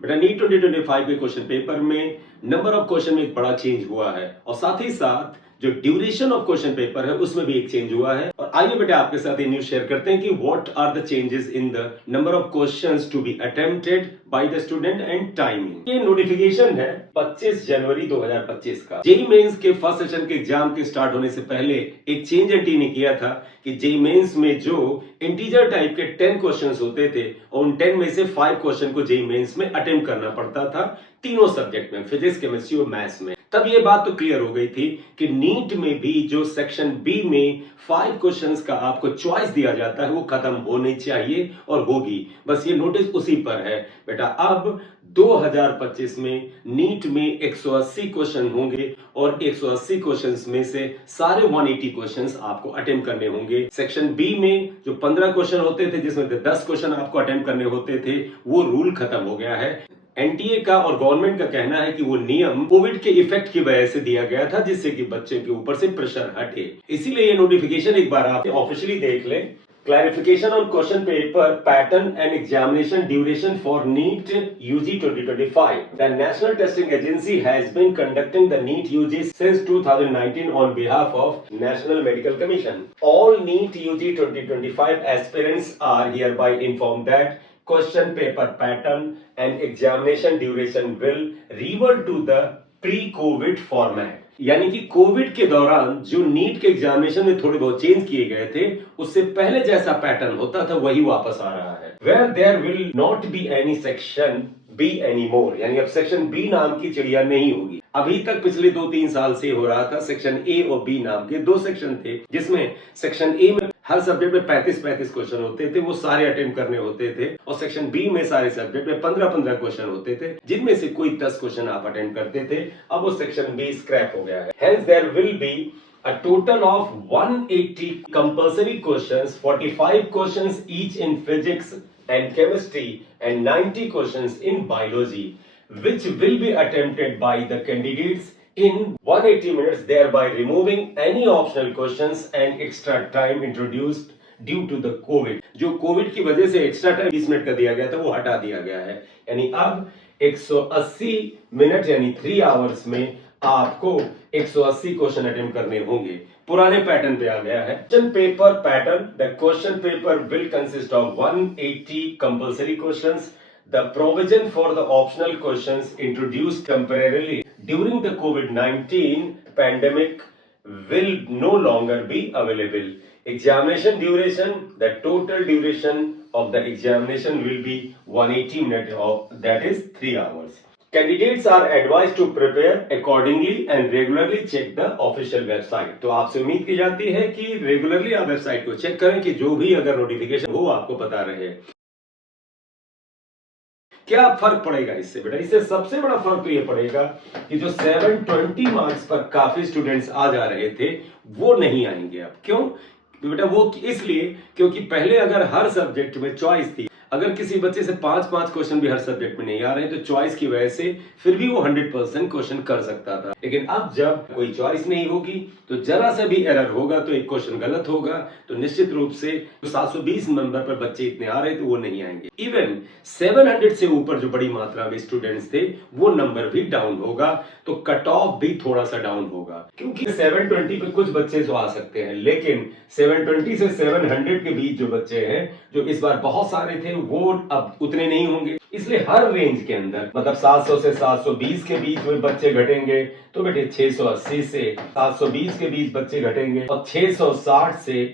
बेटा नीट 2025 के question paper में नंबर ऑफ क्वेश्चन में एक बड़ा चेंज हुआ है और साथ ही साथ जो ड्यूरेशन ऑफ क्वेश्चन पेपर है उसमें भी एक चेंज हुआ है। और आइए बेटा आपके साथ ये न्यूज शेयर करते हैं कि what are the changes in the number of questions to be attempted by the student and timing. ये नोटिफिकेशन है 25 जनवरी 2025 का। जेईई मेंस के फर्स्ट सेशन के एग्जाम के स्टार्ट होने से पहले एक चेंज एनटी ने किया था कि जेईई मेंस में जो इंटीजर टाइप के 10 क्वेश्चंस होते थे और उन 10 में से 5 क्वेश्चन को जेईई मेंस में अटेम्प्ट करना पड़ता था तीनों सब्जेक्ट में, फिजिक्स, केमिस्ट्री और मैथ्स में। तब ये बात तो क्लियर हो गई थी कि नीट में भी जो सेक्शन बी में 5 क्वेश्चंस का आपको चॉइस दिया जाता है वो खत्म होनी चाहिए और होगी। बस ये नोटिस उसी पर है बेटा। अब 2025 में नीट में 180 क्वेश्चन होंगे और 180 क्वेश्चंस में से सारे 180 क्वेश्चंस आपको अटेम्प्ट करने होंगे। सेक्शन बी में जो 15 क्वेश्चन होते थे जिसमें 10 क्वेश्चन आपको अटेम्प्ट करने होते थे वो रूल खत्म हो गया है। एनटीए का और गवर्नमेंट का कहना है कि वो नियम कोविड के इफेक्ट की वजह से दिया गया था जिससे कि बच्चे के ऊपर से प्रेशर हटे, इसीलिए ये नोटिफिकेशन एक बार आप ऑफिशियली देख लें। Clarification on question paper pattern and examination duration for NEET UG 2025. The National Testing Agency has been conducting the NEET UG since 2019 on behalf of National Medical Commission. All NEET UG 2025 aspirants are hereby informed that question paper pattern and examination duration will revert to the pre-COVID format. यानी कि Covid के दौरान जो NEET के examination में थोड़े बहुत change किए गए थे उससे पहले जैसा पैटर्न होता था वही वापस आ रहा है। Where there will not be any section B any more, यानी अब सेक्शन बी नाम की चिड़िया नहीं होगी। अभी तक पिछले 2-3 साल से हो रहा था सेक्शन ए और बी नाम के 2 सेक्शन थे जिसमें सेक्शन ए में हर सब्जेक्ट में 35-35 क्वेश्चन होते थे, वो सारे अटेम्प्ट करने होते थे और सेक्शन बी में सारे सब्जेक्ट में 15-15 क्वेश्चन होते थे जिनमें से कोई 10 क्वेश्चन आप अटेम्प्ट करते थे। अब वो सेक्शन बी स्क्रैप हो गया है। Hence there will be a total of 180 compulsory questions, 45 questions each in physics and chemistry and 90 questions in biology, which will be attempted by the candidates in 180 minutes, thereby removing any optional questions and extra time introduced due to the COVID. जो COVID की वजह से extra time 20 minute का दिया गया था वो हटा दिया गया है, यानी अब 180 मिनट यानी 3 आवर्स में आपको 180 क्वेश्चन अटेम्प्ट करने होंगे। पुराने पैटर्न पे आ गया है। Question paper pattern, the question paper will consist of 180 compulsory questions. The provision for the optional questions introduced temporarily during the COVID-19 pandemic will no longer be available. Examination duration, the total duration of the examination will be 180 minutes, that is 3 hours. Candidates are advised to prepare accordingly and regularly check the official website. तो आपसे उम्मीद की जाती है कि regularly आप website को check करें कि जो भी अगर नोटिफिकेशन हो आपको पता रहे। क्या फर्क पड़ेगा इससे बेटा? इससे सबसे बड़ा फर्क तो ये पड़ेगा कि जो 720 मार्क्स पर काफी स्टूडेंट्स आ जा रहे थे वो नहीं आएंगे अब। क्यों बेटा? वो इसलिए क्योंकि पहले अगर हर सब्जेक्ट में चॉइस थी, अगर किसी बच्चे से 5-5 क्वेश्चन भी हर सब्जेक्ट में नहीं आ रहे तो चॉइस की वजह से फिर भी वो 100% क्वेश्चन कर सकता था। लेकिन अब जब कोई चॉइस नहीं होगी तो जरा सा भी एरर होगा तो एक क्वेश्चन गलत होगा तो निश्चित रूप से 720 नंबर पर बच्चे इतने आ रहे तो वो नहीं आएंगे। इवन 700 से ऊपर जो बड़ी मात्रा में स्टूडेंट्स थे वो नंबर भी डाउन होगा, तो कट ऑफ भी थोड़ा सा डाउन होगा। क्योंकि 720 पे कुछ बच्चे तो आ सकते हैं, लेकिन 720 से 700 के बीच जो बच्चे हैं जो इस बार बहुत सारे थे वो अब उतने नहीं होंगे। इसलिए हर रेंज के अंदर मतलब 700 से 720 के बीच में बच्चे घटेंगे तो बेटे 680 से 720 के बीच बच्चे घटेंगे और 660 से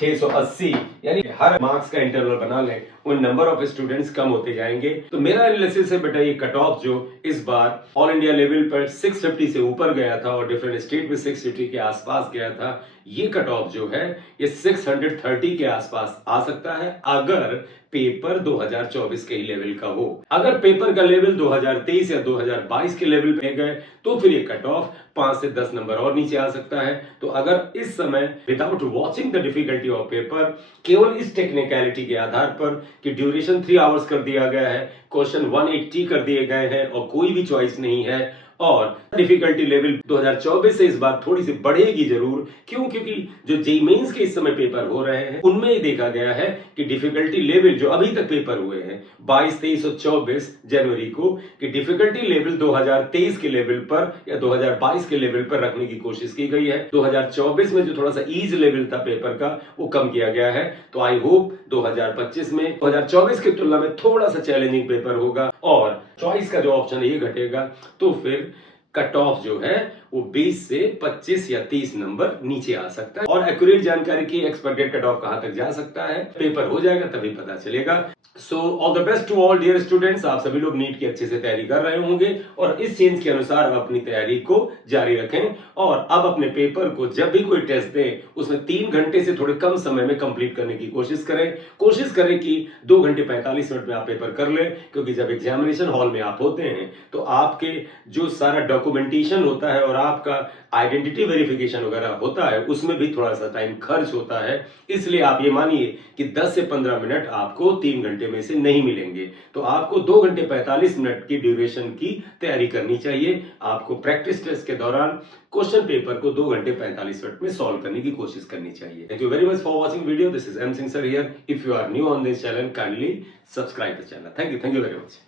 680 यानी हर मार्क्स का इंटरवल बना लें, उन नंबर ऑफ स्टूडेंट्स कम होते जाएंगे। तो मेरा एनालिसिस है बेटा ये कट ऑफ जो इस बार ऑल इंडिया लेवल पर 650 से ऊपर गया था और डिफरेंट स्टेट में 650 के आसपास गया था, ये कट ऑफ जो है ये 630 के आसपास आ सकता है अगर पेपर 2024 के ही लेवल का हो। अगर पेपर का लेवल 2023 या 2022 के लेवल पे गए तो फिर ये कट ऑफ 5 से 10 नंबर और नीचे आ सकता है। तो अगर इस समय without watching the difficulty of paper केवल इस टेक्निकलिटी के आधार पर कि ड्यूरेशन 3 आवर्स कर दिया गया है, क्वेश्चन 180 कर दिए गए हैं और कोई भी चॉइस नहीं है और डिफिकल्टी लेवल 2024 से इस बार थोड़ी सी बढ़ेगी जरूर। क्यों? क्योंकि जो जेईई मेंस के इस समय पेपर हो रहे हैं उनमें ही देखा गया है कि डिफिकल्टी लेवल जो अभी तक पेपर हुए हैं 22, 23 और 24 जनवरी को, कि डिफिकल्टी लेवल 2023 के लेवल पर या 2022 के लेवल पर रखने की कोशिश की गई है। 2024 में जो थोड़ा सा ईज लेवल था पेपर का वो कम किया गया है। तो आई होप 2025 में 2024 की तुलना में थोड़ा सा चैलेंजिंग पेपर होगा और चॉइस का जो ऑप्शन है ये घटेगा। तो फिर कट ऑफ जो है वो 20 से 25 या 30 नंबर नीचे आ सकता है। और एक्यूरेट जानकारी की एक्सपेक्टेड कट ऑफ कहां तक जा सकता है पेपर हो जाएगा तभी पता चलेगा। So all the best to all dear students. आप सभी लोग नीट की अच्छे से तैयारी कर रहे होंगे और इस चेंज के अनुसार अपनी तैयारी को जारी रखें। और अब अपने पेपर को जब भी कोई टेस्ट दें उसमें 3 घंटे से थोड़े कम समय में कंप्लीट करने की कोशिश करें। कोशिश करें कि 2 घंटे 45 मिनट में आप पेपर कर लें, क्योंकि जब एग्जामिनेशन हॉल में आप होते हैं तो आपके जो सारा डॉक्यूमेंटेशन होता है और आपका आइडेंटिटी वेरिफिकेशन वगैरह होता है उसमें भी थोड़ा सा टाइम खर्च होता है। इसलिए आप ये मानिए कि 10 से 15 मिनट आपको 3 घंटे में से नहीं मिलेंगे। तो आपको 2 घंटे 45 मिनट की ड्यूरेशन की तैयारी करनी चाहिए। आपको प्रैक्टिस टेस्ट के दौरान क्वेश्चन पेपर को 2 घंटे 45 मिनट में सॉल्व करने की कोशिश करनी चाहिए। Thank you very much for watching video. This is M Singh sir here. If you are new on this channel kindly subscribe the channel. Thank you very much.